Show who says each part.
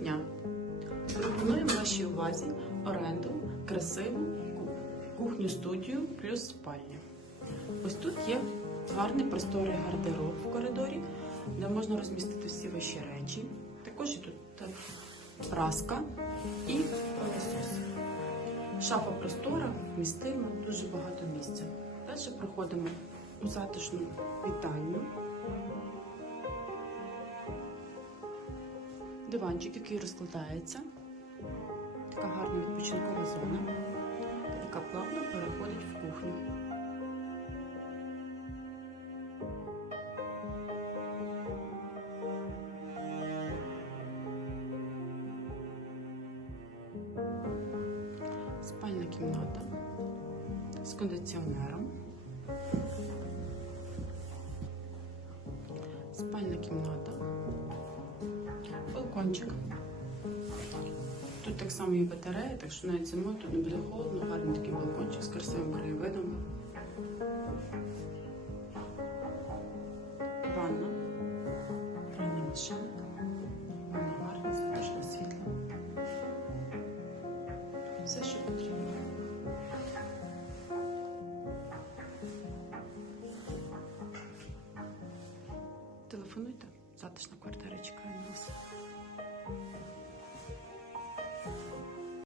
Speaker 1: дня! Пропонуємо вашій увазі оренду красиву кухню студію плюс спальня. Ось тут є гарний просторий гардероб в коридорі, де можна розмістити всі ваші речі. Також є тут праска і пилосос. Шафа простора, вмістима, дуже багато місця. Далі проходимо у затишну вітальню. Диванчик, який розкладається. Така гарна відпочинкова зона, яка плавно переходить в кухню. Спальна кімната з кондиціонером. Спальна кімната. Балкончик. Тут так само є батарея, так що навіть зимою тут не буде холодно, гарний такий балкончик з красивим краєвидом. Ванна. Пральна машинка. Ванна гарна, затишне світло. Все, що потрібно. Телефонуйте, затишна квартира чекає на вас.